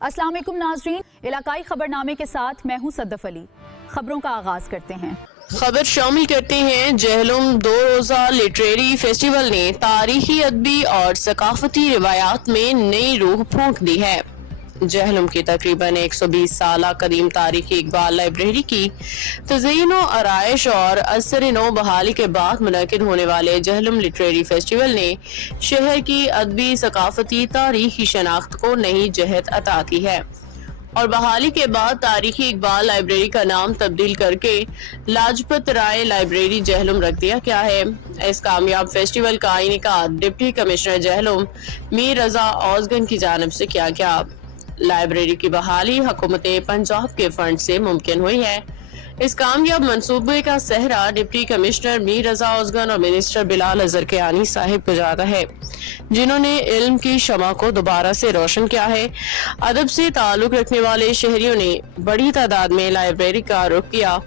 अस्सलाम वालेकुम नाजरीन, इलाकाई खबरनामे के साथ मैं हूं सद्दफ अली। खबरों का आगाज करते हैं। खबर शामिल करते हैं। जहलुम 2 रोज़ा लिटरेरी फेस्टिवल ने तारीखी, अदबी और सकाफती रिवायात में नई रूह फूंक दी है। जहलुम की तकरीबन 120 साल कदीम तारीखी इकबाल लाइब्रेरी की तज़यीन व आराइश और असर नौ बहाली के बाद मुनक़िद होने वाले जहलुम लिटरेरी फेस्टिवल ने शहर की अदबी, सकाफती, तारीखी शनाख्त को नई जहत अता की है और बहाली के बाद तारीखी इकबाल लाइब्रेरी का नाम तब्दील करके लाजपत राय लाइब्रेरी जहलुम रख दिया गया है। इस कामयाब फेस्टिवल का इनेकाद डिप्टी कमिश्नर जहलुम मीर रजा औजगन की जानिब से किया गया। लाइब्रेरी की बहाली हुकूमत पंजाब के फंड से मुमकिन हुई है। इस कामयाब मंसूबे का सहरा डिप्टी कमिश्नर मीर रजा औजगन और मिनिस्टर बिलाल अजहर कियानी साहिब को जाता है, जिन्होंने इल्म की शमा को दोबारा से रोशन किया है। अदब से ताल्लुक रखने वाले शहरियों ने बड़ी तादाद में लाइब्रेरी का रुख किया।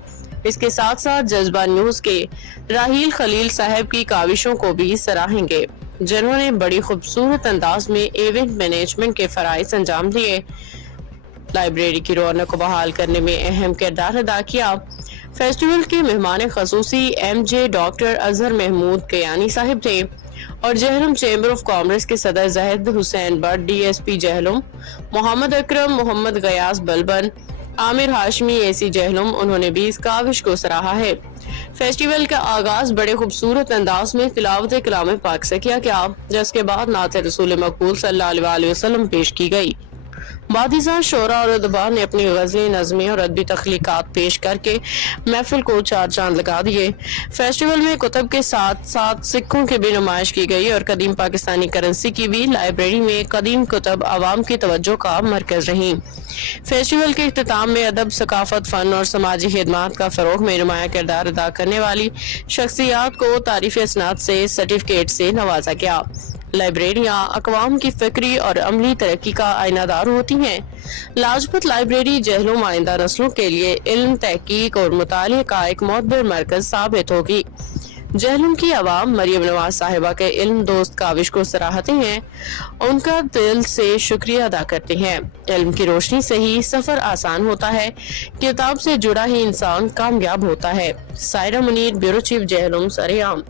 इसके साथ साथ जज्बा न्यूज के राहील खलील साहब की काविशों को भी सराहेंगे, जिन्होंने बड़ी खूबसूरत अंदाज में इवेंट मैनेजमेंट के फराइज अंजाम दिए। लाइब्रेरी की रौनक को बहाल करने में अहम किरदार अदा किया। फेस्टिवल के मेहमान खसूसी MJ डॉक्टर अजहर महमूद कियानी साहिब थे और जहलुम चैम्बर ऑफ कॉमर्स के सदर जहीद हुसैन बट, DSP जहलुम मोहम्मद अकरम, मोहम्मद गयास बलबन, आमिर हाशमी AC जहलुम, उन्होंने भी इस काविश को सराहा है। फेस्टिवल का आगाज बड़े खूबसूरत अंदाज में तिलावत कलाम पाक से किया गया, जिसके बाद नात रसूल मकबूल सल्लल्लाहु अलैहि वसल्लम पेश की गई। बादिज़ा शोरा और अदबा ने अपनी गज़लें, नज़में और अदबी तख्लीकात पेश करके महफिल को चार चांद लगा दिए। फेस्टिवल में कुतुब के साथ साथ सिक्कों की भी नुमाइश की गई और कदीम पाकिस्तानी करेंसी की भी। लाइब्रेरी में कदीम कुतुब आवाम की तवज्जो का मरकज रही। फेस्टिवल के इख्तिताम में अदब, सकाफत, फन और समाजी खिदमात का फरोग में नुमाया किरदार अदा करने वाली शख्सियात को तारीफ इसनाद से सर्टिफिकेट से नवाजा गया। लाइब्रेरियां अकवाम की फिक्री और अमली तरक्की का आईनादार होती हैं। लाजपत लाइब्रेरी जहलुम आइंदा नस्लों के लिए इल्म, तहकीक और मुताले का एक मोतबर मरकज साबित होगी। जहलुम की आवाम मरियम नवाज साहिबा के इल्म दोस्त काविश को सराहते हैं, उनका दिल से शुक्रिया अदा करते हैं। इल्म की रोशनी से ही सफर आसान होता है, किताब से जुड़ा ही इंसान कामयाब होता है। सायरा मुनीर, ब्यूरो चीफ, जहलुम, सरेआम।